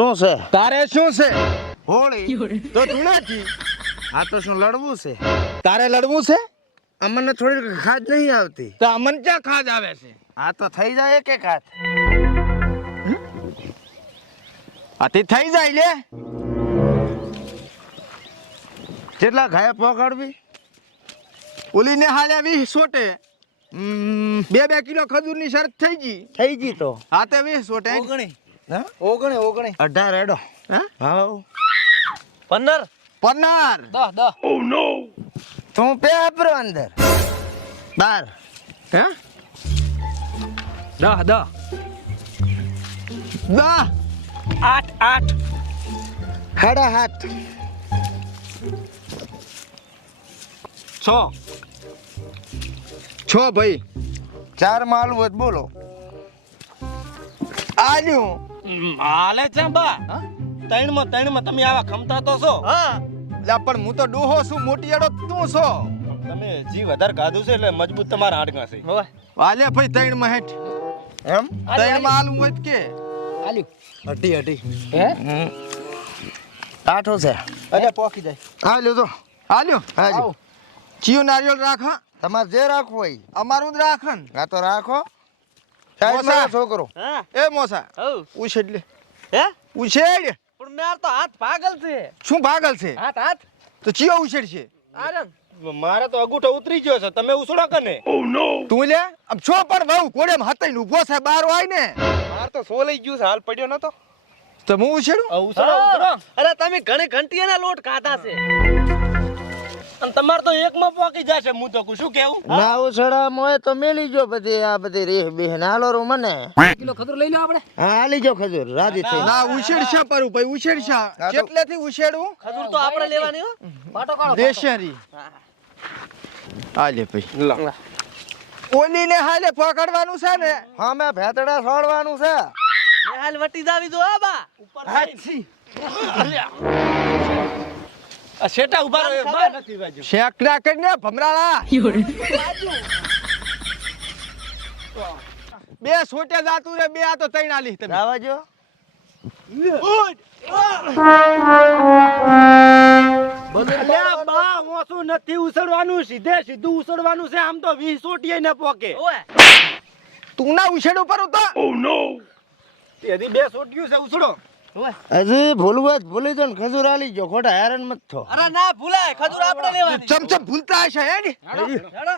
શું છે? તારે શું છે? હોળી તો તું નથી. આ તો શું લડવું છે? તારે લડવું છે? અમને થોડી ખાજ નહીં આવતી. તો અમન ક્યાં ખાજ આવે છે? આ તો થઈ જાય એક એક હાથ. આથી થઈ જાય લે. કેટલા ઘાય પકડવી? ઓલીને હાલે 20 સોટે. 2 કિલો ખજૂરની શરત થઈ ગઈ. થઈ ગઈ તો હા તે 20 સોટે. હા? ઓગણે 18 હેડો. હા? હાઉ 15 પન્નાર 10 તું પેપરો અંદર 12 હે 10 દા 8 હાડા હાથ 6 ભાઈ 4 માલ હોય તો બોલો. આલ્યું હાલે છે બા ત્રણમાં તમે આવા ખમતા તો છો હા લા પણ હું તો ડોહો છું મોટી એડો તું છો. તમે જી વધારે ખાધું છે એટલે મજબૂત તમારા હાડકા છે આલે ભાઈ 3 માં હેઠ એમ 3 માં આલું હોય તો કે આલ્યું હટી હે આઠો છે. અરે પોકી જાય આલ્યું તો આલ્યું હાજી ચિયો નારિયેળ રાખા તમારે જે રાખવું હોય અમારું જ રાખન આ તો રાખો. સાઈડમાં મોસા. લો છોકરો. હા એ મોસા હઉ ઉછેડ લે હે ઉછેડ પણ માર તો હાથ પાગલ છે શું પાગલ છે હાથ તો ચિયો ઉછેડ છે અરે મારે તો અગૂઠો ઉતરી ગયો છે તમે ઉસડો કને તું લે આમ છો પર બહુ કોડેમ હતાઈ ઊભો છે બાર હોય ને માર તો સોલાઈ ગયું છે હાલ પડ્યો નતો તો હું ઉછેડું ઉસડો અરે તમે ઘણી ઘંટીના લોટ ખાધા છે અને તમાર તો એકમાં પોકી જશે હું તો શું કેવું ના ઉછળા મોય તો મેલી જો બધી આ બધી રેહ બેહ નાલો રો મને. કિલો ખજૂર લઈ લો આપણે હા આલી જો ખજૂર રાજી થઈ. ના ઉછેડ છે પર ભાઈ ઉછેડ છે તો- કેટલેથી ઉછેડું ખજૂર તો આપણે લેવાની હો પાટો કાઢો દેશરી આલે ભાઈ ઓલીને હાલે પકડવાનું છે ને હા મેં ભેતડા છોડવાનું છે. હાલ વટી જાવી દો આ બા ઉપર હાચી આ શેટા ઉભા રહો બા નથી વાજ્યું શેકડા કરીને ભમરાળા બે સોટે જાતું રે બે આ તો તૈણ આલી તમે આવા જો અલ્યા બા ઓછું નથી ઉસડવાનું સીધું ઉસડવાનું છે આમ તો 20 સોટીએ ન પોકે ઓય તું ના ઉછેડ ઉપર ઉતો તેદી 2 સોટીયું છે ઉસડો હજી ભૂલી જો ને ખજૂર આલી જો ખોટા હેરાન મત થો. અરે ના ભૂલાય ખજૂર આપણે લેવાની ચમચમ ભૂલતા હશે હે ને હેડો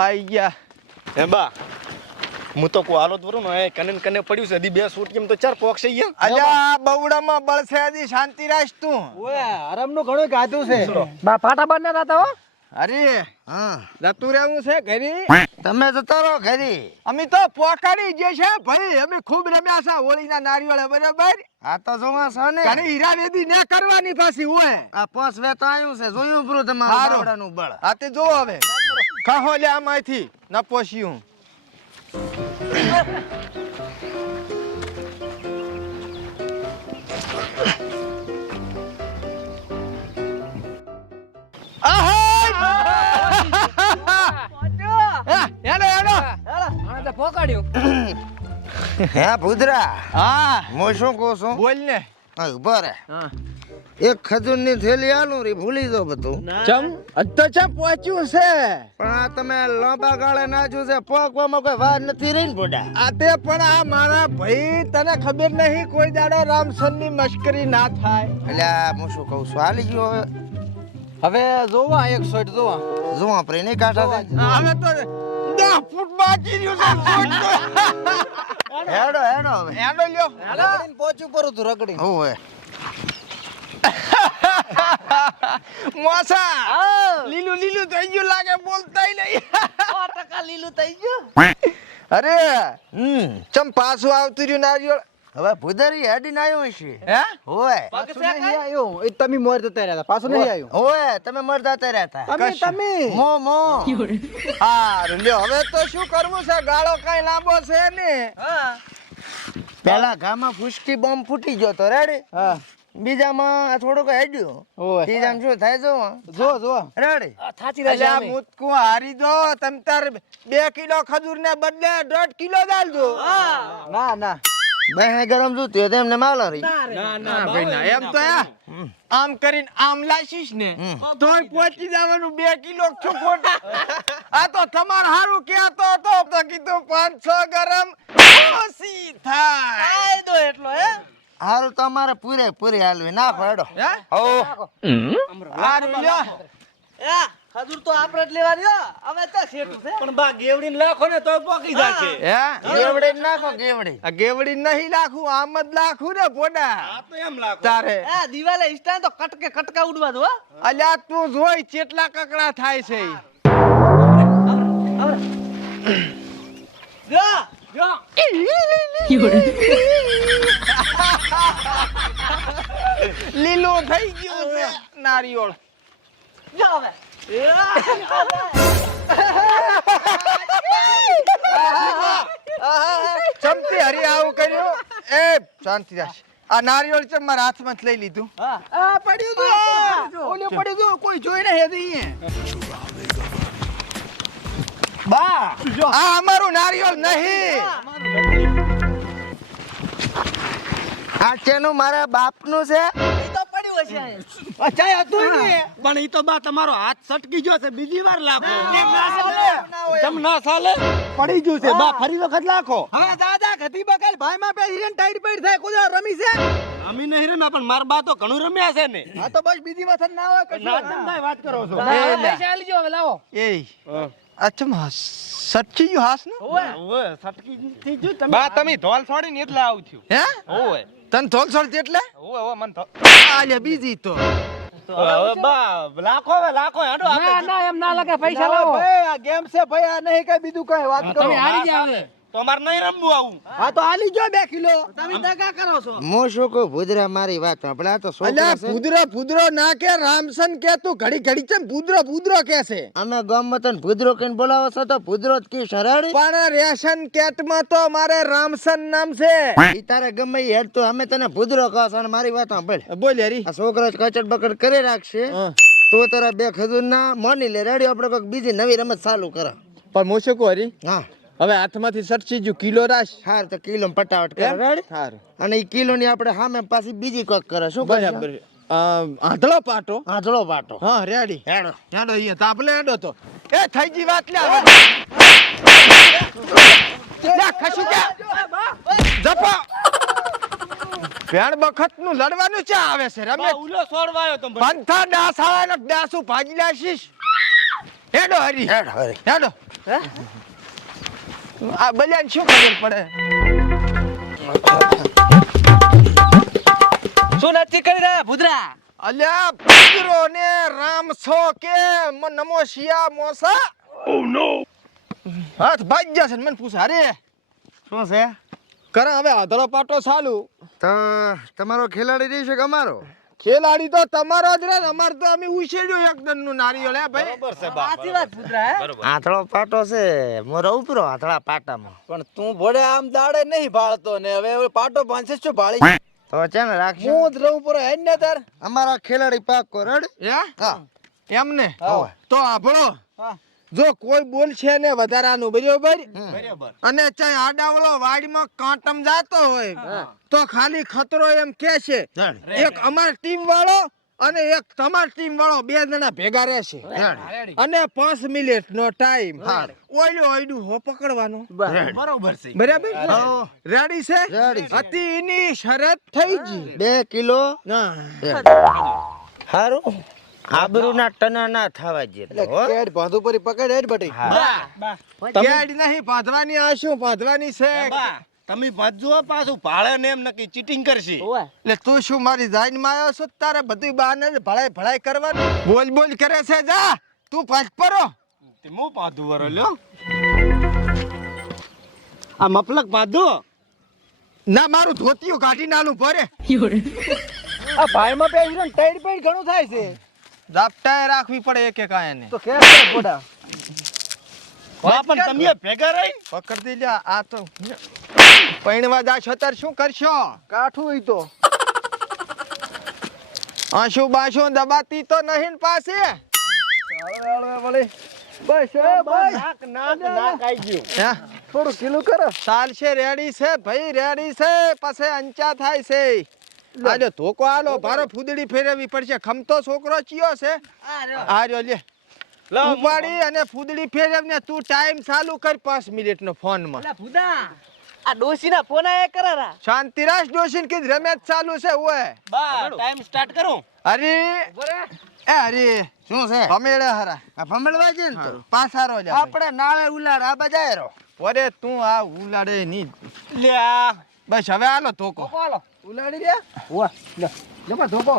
આઈ ગયા હે બા હું તો કો હાલત વરું ને કને પડ્યું છે દી 2 સોટીએમ તો 4 પોક છે અહીંયા અલ્યા બવડામાં બળશે હજી શાંતિ રાખ તું ઓય આરામનો ઘણો ગાધું છે બા પાટા બંને રાતા હો અરે હા જતું રહેવું છે ઘરે તમે જતા રહો ઘરી. અમે તો પોકાડી જે છે ભાઈ અમે ખૂબ રમ્યા છે હોળીના નારિયેળ બરાબર આ તો જોવા છે ને ઘરે હીરા વેદી ને કરવાની પાછી હોય આ પોસ વેતો આવ્યું છે જોયું પૂરું તમારું હારું. બાવડાનું બળ. આ તે જો હવે કહો લે આમાંથી ન પોસ્યું હે ભૂદરા હા હું શું કહું છું બોલ ને હા ઉભા રે એક ખજૂરની થેલી આલું રે ભૂલી દો બધું. ચમ તો ચમ પહોંચ્યું છે પણ આ તમે લાંબા ગાળે નાખ્યું છે પોકવામાં કોઈ વાર નથી રહી ને બોડા. આ તે પણ આ મારા ભાઈ તને ખબર નહીં કોઈ દાડો રામસનની મશ્કરી ના થાય એટલે હું શું કહું છું હાલી ગયો હવે હવે જોવા એક સોટ જોવા જો આપણે નહીં કાઢા છે. હવે તો 10 ફૂટ બાકી રહ્યું છે હેડો હેડો હવે એનો લ્યો રગડીને પોચું પર હતું રગડીને ઓય મોસા લીલું લીલું થઈ ગયું લાગે બોલતાય નહીં 100% લીલું થઈ ગયું અરે હમ ચમ પાછું આવતું રહ્યું નારિયેળ હવે ભૂદરી હેડીને આવ્યો હશે હે ઓય પાછું નહીં આવ્યો એ તમે મોર જતા રહ્યા પાછું નહીં આવ્યું ઓય તમે મરતા રહ્યા હતા તમે મો મો હારું લ્યો હવે તો શું કરવું છે ગાળો કઈ લાંબો છે ને હા પેલા ગામમાં ફૂસકી બોમ્બ ફૂટી ગયો તો રેડી હા બીજામાં થોડોક હેડ્યો ઓય ત્રીજામાં શું થાય જો જો રેડી થાચી અલ્યા મુતકુ હારી દો તમ તાર 2 કિલો ખજૂર ને બદલે 1.5 કિલો દાલ દો ના ના બહે ગરમ જોતી હોય તો એમને માલા રહી. ના ભાઈ ના એમ તો આમ કરીને આમ લાશીશ ને તોય પહોંચી જવાનું 2 કિલો છું ખોટા. આ તો તમાર હારું કહેતો હતો તો કીધું 500 ગરમ ઓછી થાય. હારું તમારે પૂરી હાલવી ના પડો. હે હો હારું લ્યો. હજુર તો આપણે જ લેવા રહ્યો હવે તો શેઠું છે પણ બા ગેવડીને લાખો ને તો પોકી જશે. હે ગેવડે જ નાખો ગેવડે. આ ગેવડી નહીં લાખું આમ જ લાખું ને પોડા આ તો એમ લાખો. તારે આ દિવાલે સ્ટાન તો કટકા ઉડવા દો અલ્યા તું જોઈ કેટલા કકડા થાય છે ઈ. જો જો લીલું થઈ ગયું છે નારિયોળ. જો હવે ચમતી હરી આવું કર્યું એ શાંતિ રાખ. આ નારિયોળ છે મારા હાથમાં લઈ લીધું. આ પડ્યું તો ઓલે પડ્યું તો કોઈ જોઈ ન હેદી. બા આ અમારું નારિયોળ નહીં. આ ચેનું મારા બાપનું છે. ઈ તો પડ્યું હશે અચ્છા હતું ને પણ ઈ તો બા તમારો હાથ સટકી ગયો છે બીજી વાર લાખો. હવે જમ ના સાલે પડી ગયું છે બા ફરી વખત લાખો. દાદા ગધી બકાલ ભાઈ માં પે હિરન ટાઈટ પડ થાય કુદા રમી છે. અમે નહીં રમ્યા પણ માર બા તો ઘણું રમ્યા છે ને. હા તો બસ બીજી વખત ના હોય કશું. ના ચમદાય વાત કરો છો. એ અચ્છા સચ્ચી યુ હાસ ને ઓવે સટકી થી જો તમે બા તમે ધોલ છોડીને એટલે આવું થયું. હે ઓવે તન થોલ છોડ એટલે ઓવે ઓવે મન તો આલે બીજી તો હવે બા લાખો હવે લાખો હેડો આપણે એમ ના લાગે પૈસા લાવો ભાઈ આ ગેમ છે ભાઈ આ નહીં કઈ બીજું કઈ વાત કરો. તો માર નહીં રમવું આવું. હા તો આલી જો 2 કિલો. તમે દગા કરો છો હું શું કહું ભૂદરા મારી વાત સાંભળે. આ તો છોકરા છે. ભૂદરો ના કે રામસન કે તું ઘડી ઘડી ચમ ભૂદરો કે છે. અમે ગામમાં તને ભૂદરો કહીને બોલાવો છો તો ભૂદરો જ કી શરાડી. પણ રેશન કેટ માં તો મારે રામસન નામ છે. ઈ તારે ગમે ઈ હેડ તો અમે તને ભૂદરો કહો છો અને મારી વાત સાંભળ. બોલ યારી આ છોકરો જ કચડ બકડ કરી રાખશે તો તારા 2 ખજૂર ના માની લે. રેડી આપણે કોઈક બીજી નવી રમત ચાલુ કરો. પણ હું શું કહું હરી હા હવે હાથમાંથી સરસી જો કિલો રાશ. હાર તો કિલો પટાવટ કરે રેડી. સારું અને ઈ કિલો ની આપણે સામે પાછી બીજી કોક કરે. શું બરાબર. આંધળો પાટો આંધળો પાટો. હા રેડી હેડો હેડો અહીંયા તાપલે હેડો તો એ થઈ ગઈ વાત લે લે ખસી જા જપા ભેણ બખત નું લડવાનું છે આવે છે રમે બા ઉલો છોડવાયો તો પંથા ડાસાળા ને ડાસુ ભાજી લાશીશ. હેડો હરી હેડો હરી. હેડો આ બલ્યાને શું ખબર પડે. શું નક્કી કરી રહ્યા ભૂદરા અલ્યા પુત્રો ને રામ છો કે નમો શિયા મોસા. ઓ નો હાથ ભાઈ જશે મને પૂછ અરે શું છે કરે હવે આધળો પાટો ચાલુ તો તમારો ખેલાડી રહેશે કે અમારો? ખેલાડી તો તમારો જ રે અમાર તો અમે ઉછેડ્યો એકદમ નું નારિયેળ હે ભાઈ. બરોબર છે બા સાચી વાત ભૂદરા હે આંધળો પાટો છે મોરો ઉપરો આંધળા પાટામાં. પણ તું ભોળે આમ દાડે નહીં ભાળતો ને હવે પાટો પાંચે શું ભાળી તો છે ને રાખશું. હું જ રહું પૂરો હેડ ને તાર અમારા ખેલાડી પાકો રેડી. હે હા એમને હોવે. તો આભળો હા. જો કોઈ બોલ છે ને વધારાનું બરાબર બરાબર અને ચાહે આડાવળો વાડીમાં કાંટમ જાતો હોય તો ખાલી ખતરો એમ કે છે એક અમાર ટીમ વાળો અને એક તમાર ટીમ વાળો 2 જણા ભેગા રહેશે અને 5 મિનિટ નો ટાઈમ ઓયડું ઓયડું હો પકડવાનો બરોબર છે બરાબર હા. રેડી છે રેડી છે. હતી એની શરત થઈ ગઈ 2 કિલો ના હારું આબરૂ ના ટના ના થવા જોઈએ હો. કેડ ભાંધુ પરી પકડ હેડ બટી કેડ નહીં પાધવાની આ શું પાધવાની છે બા તમે ભજ્જો પાછું ભાળે ને એમ નક્કી ચીટિંગ કરશી એટલે તું શું મારી જાઈન માં આવ્યો છો તારે બધું બહાને ભળાઈ ભળાઈ કરવાનું બોલ બોલ કરે છે જા તું પાંચ પરો તે મો પાધું વરો લ્યો આ મફલક પાધો ના મારું ધોતિયું કાઢી નાલું ભરે આ ભાઈ માં પે હીરો ટાઈડ પેડ ઘણું થાય છે જાપટાએ રાખવી પડે એક એક આને તો કેમ છે બોડા બા પણ તમે ભેગા રહી પકડી લ્યા આ તો પૈણવા જા છતર શું કરશો કાઠું ઈ તો આંસુ બાંસુ દબાતી તો નહીં ને પાસે ચાલો વળી બસ નાક આઈ ગયું. હે થોડું કિલો કરો. ચાલશે રેડી છે ભાઈ રેડી છે પછી અંચા થાય છે આજો ધોકો આલો ભારો ફૂદડી ફેરવવી પડશે ખમતો છોકરો ચિયો છે આ રહ્યો લે ઉપાડી અને ફૂદડી ફેરવને તું ટાઈમ ચાલુ કર 5 મિનિટનો ફોનમાં આ ડોશીના ફોન આયા કરારા. શાંતિરાજ ડોશીન કીધ રમેશ ચાલુ છે ઓય બા ટાઈમ સ્ટાર્ટ કરું. અરે અરે શું છે ભમેડે હરા આ ભમડવા છે ને તો પાસારો જા આપણે નાળે ઉલાડ આ બજાયરો ઓરે તું આ ઉલાડે ની લ્યા બસ હવે આલો ધોકો હાલો ઉલાડી દે ઓવા લે જમા ધોકો.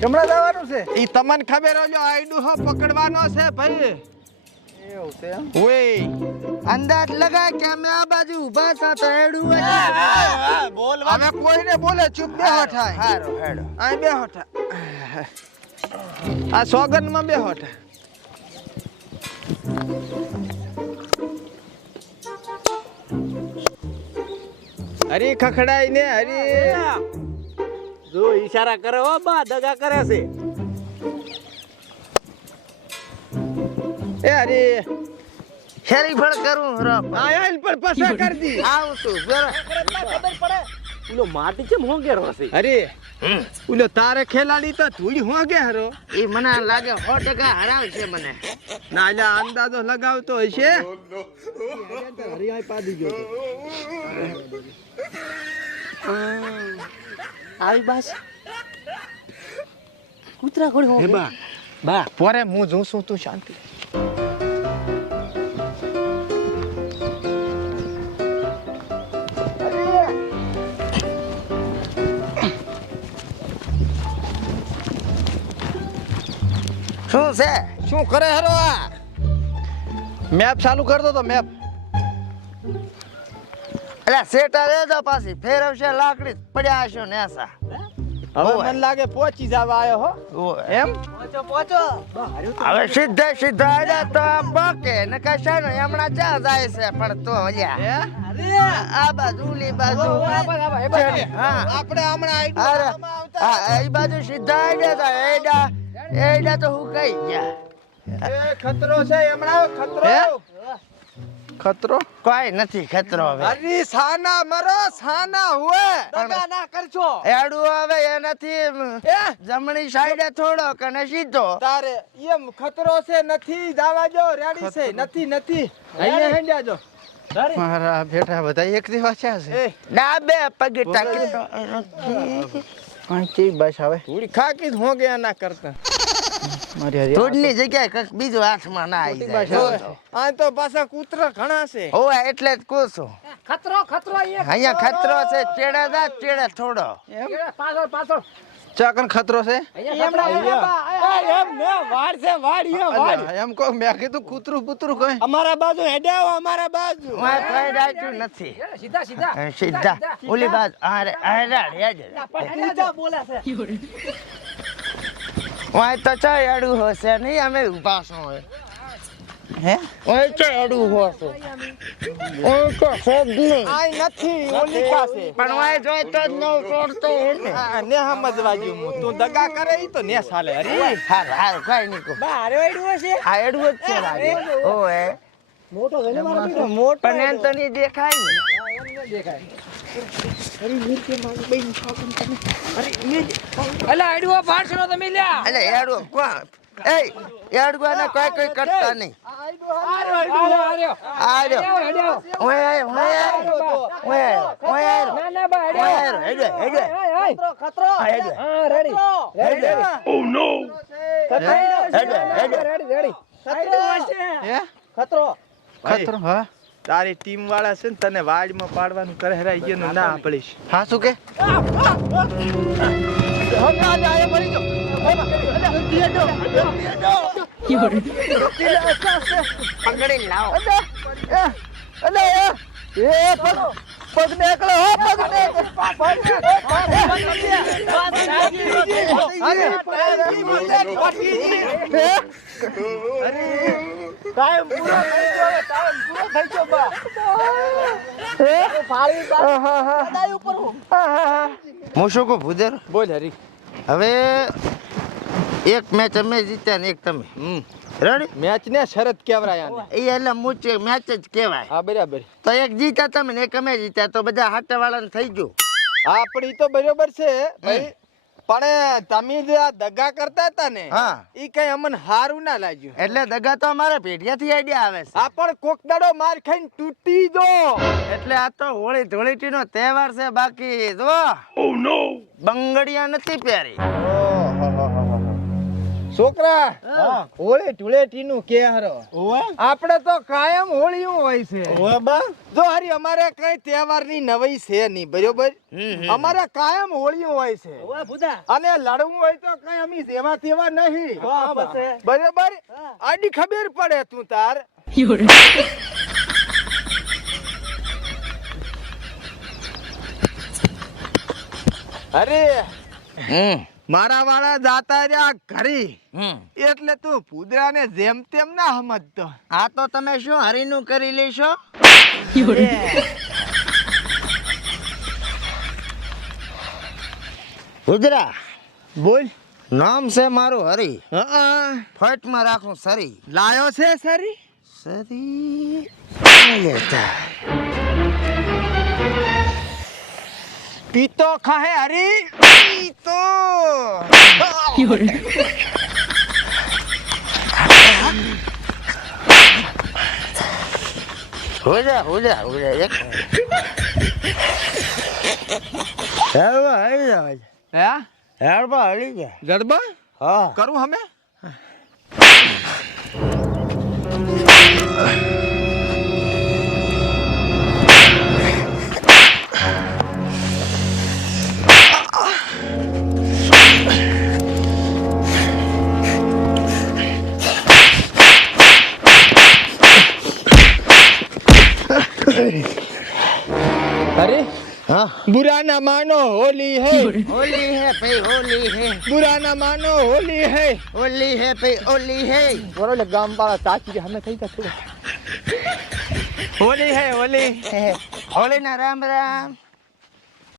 કેમડા જવાનું છે ઈ તમને ખબર હોય આઈડુ હો પકડવાનો છે ભાઈ એવું છે ઓય અંદાજ લગા કે અમે આ બાજુ ઊભા હતા તો હેડું હોય બોલ હવે કોઈને બોલે ચૂપ બેહો થાય હારો હેડો આ બેહો થા આ સોગનમાં બેહો થા હરી ખખડાઈ ને હરી જો ઈશારા કરે હો બા દગા કરે છે. એ હરી શેરી ફળ કરું રપ આયલ પર પસા કર દી આવું છું બરો ખબર પડે ઓલો માટી કેમ હોંગેરો છે. હરી ઓલો તારે ખેલાડી તો ધૂળ હોગે હરો એ મને લાગે 100% હરાવશે મને ના લ્યા અંદાજો લગાવતો હશે હરિયાઈ પાડી ગયો છે. આવી બાસ કૂતરા ઘોડી હે હોંગે. બા બા પોરે હું જોઉં છું તું શાંતિ શું છે શું કરે હરો આ મેપ ચાલુ કરતો તો મેપ એટલે સેટા દે દો પાછી ફેરવશે લાકડી પડ્યા હશો નેસા હવે મને લાગે પહોંચી જવા આવ્યો હો એમ હવે સીધા આવ્યા તો બકે ને કશાનો હમણાં ચા જાય છે પણ તો હલ્યા આ બાજુ લી બાજુ હા આપણે હમણાં અરે હા એ બાજુ સીધા આવ્યા તો એડા તો હું કઈ ગયા એ ખતરો છે હમણાં ખતરો ખતરો કોઈ નથી ખતરો હવે અરે સાના મરો સાના હુએ દગા ના કરજો. એડું હવે એનાથી જમણી સાઈડે થોડો કને સીધો તારે એમ ખતરો છે નથી જાવા જો રેડી છે નથી નથી અહીંયા હેંડ્યા જો મારા બેટા બધા એક દિવસ છે ડાબે પગે ટાકી આંચી બસ હવે થોડી ખાકી જ હોગે ના કરતા મારી હરી થોડની જગ્યાએ કઈક બીજું હાથમાં ના આવી જાય આ તો પાછા કૂતરા ઘણા છે ઓય એટલે જ કહું છું ખતરો ખતરો અહીંયા ખતરો છે ચેડે જા ચેડે થોડો પાછળ પાછળ ચાકન ખતરો છે એમ ને વાડ છે વાડ એમ કો મેં કીધું કૂતરું પુતરું કઈ અમારા બાજુ હેડ્યા અમારા બાજુ ઓય કોઈ રાખ્યું નથી સીધા સીધા સીધા ઓલી બાજુ અરે અરે બોલે છે. ઓય તો ચા એડું હશે નહીં અમે ઉભા છો હે ઓય ચા એડું હશે ઓય તો સબ નહીં આય નથી ઓલી પાસે પણ ઓય જોઈ તો જ ન છોડતો હોય ને ને સમજવા જો તું દગા કરે ઈ તો ને સાલે હરી હાર હાર કઈ નહીં કો બારે એડું છે. આ એડું જ છે લાગે ઓય મોટો છે ને મારો બેટો. પણ એમ તો નહીં દેખાય ને દેખાય. અલા આડવો પાડશો તમે લ્યા. એટલે એડું કોણ એ એડું ને કોઈ કરતા નહીં આર્યો આજો ઓય ઓય ઓય ઓય ના ના બા ઓય હેડે હેડે ખતરો હેડે હા રેડી હેડે ઓ નો હેડે હેડે રેડી રેડી ખતરો છે. હે ખતરો ખતરો હા તારી ટીમ વાળા છે ને તને વાડમાં પાડવાનું કરે હરાઈ ગયું ના પડીશ હા શું કે પકડી લાવો ટાઈમ પૂરો થઈ ગયો ટાઈમ પૂરો થઈ ગયો બા ફાળી બા ઉપર હું શું કહું ભૂદેર બોલ હરી હવે એક મેચ અમે જીત્યા ને એક તમે રેડી મેચ ને શરત કેવરાય આને એ એટલે મૂચે મેચ જ કહેવાય હા બરાબર તો એક જીત્યા તમે ને એક અમે જીત્યા તો બધા હાટાવાળાને થઈ ગયું હા પણ ઈ તો બરોબર છે ભાઈ પણ તમે જે આ દગા કરતા હતા ને હા. ઈ કઈ અમને હારું ના લાગ્યું એટલે દગા તો અમારા પેઢિયાથી આઈડિયા આવે છે આ પણ કોક દાડો માર ખાઈને તૂટી જો એટલે આ તો હોળી ધૂળેટીનો તહેવાર છે બાકી જો બંગડિયા નથી પહેરી છોકરા હોળી ધૂળેટી નું કે હારો આપણે તો કાયમ હોળી હોય છે જો હરી અમારે કઈ તહેવાર ની નવાઈ છે નહીં બરોબર અમારે કાયમ હોળી હોય છે અને લડવું હોય તો કઈ અમી જેવા તેવા નહીં બરોબર આડી ખબર પડે તું તાર અરે મારા વાળા જાતા રહ્યા ઘરી એટલે તું પુદરાને જેમ તેમ ના સમજતો આ તો તમે શું હરીનું કરી લેશો ગુજરા બોલ નામ છે મારું હરી હા ફટમાં રાખું સરી લાયો છે સરી સરી લેતા પીતો ખાહે હરી પીતો હોજા એક હેરવા હરી જાય હે હેરવા હરી જાય ગરબા હા કરું હમે अरे हाँ बुरा ना मानो होली है होली है भाई होली है बुरा ना मानो होली है होली है भाई होली है बोलो गांव वाला चाची हमें कहीं का होली है होली होली ना राम राम